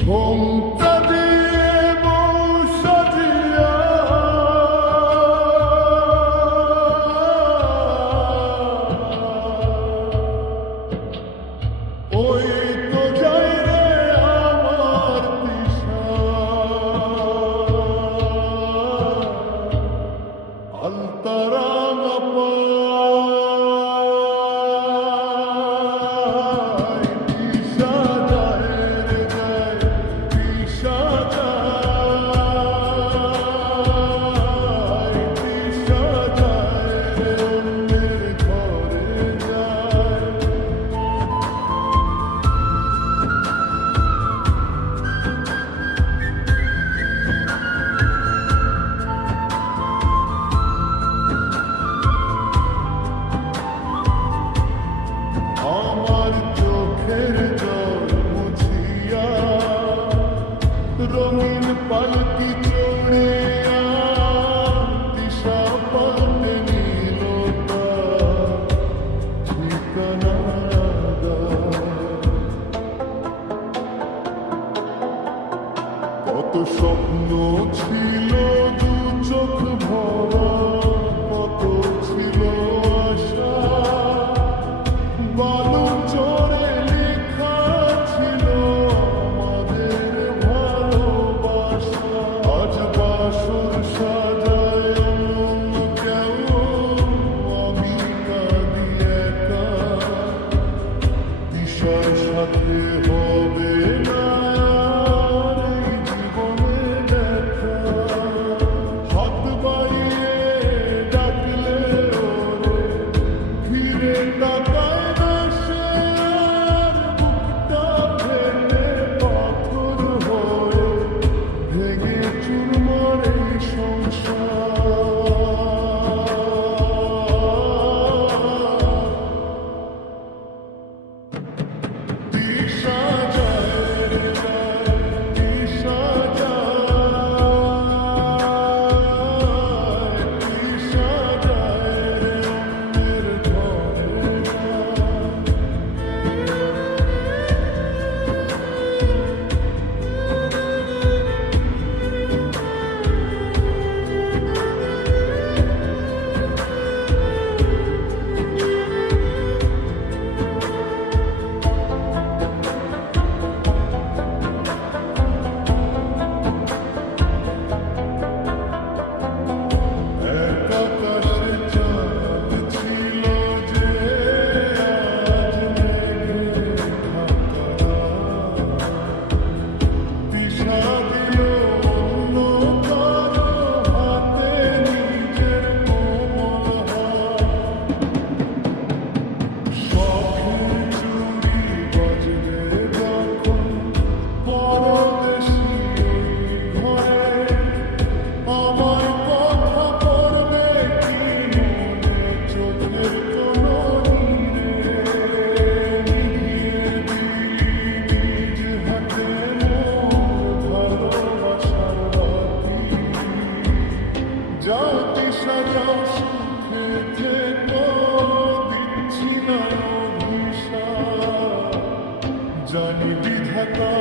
ঘোমটা দিয়ে বউ সাজিয়া ওই তো যাই রে আমার দিশা আলতারাঙা পায় দিশা যায় রে যায় দিশা যায় দিশা যায় রে অন্যের ঘরে যায় আমার চোখের জল মুছিয়া রঙিন পালকি চড়িয়া দিশা পাল্টে নিল ঠিকানা কত স্বপ্ন ছিল দু চোখ ভরা কত ছিল আশা বালু চড়ে লেখা ছিল আমাদের ভালোবাসা আজ বাসর সাজায় অন্য কেউ আমি কাঁদি একা দিশার সাথে হবে না আর এই জীবনে দেখা হাত বাড়িয়ে ডাকলে ওরে ফিরে তাকায় না সে আর বুকটা ফেটে পাথর হয়ে ভেঙে চুরমার এই সংসার দিশা যায় রে যায় দিশা যায় দিশা যায় রে অন্যের ঘরে যায় এক আকাশে চাঁদ ছিল যে আজ মেঘে ঢাকা দিশা দিল অন্য কারো হাতে নিজের কোমল হাত শখের চুড়ি বাজবে যখন পরদেশী ঘরে আমার কথা পড়বে কি মনে চোখের কোনো নীরে নিয়ে দিলি নিজ হাতে মোর ভালোবাসার বাতি যাও দিশা যাও সুখে থেকো দিচ্ছি না অভিশাপ জানি বিধাতা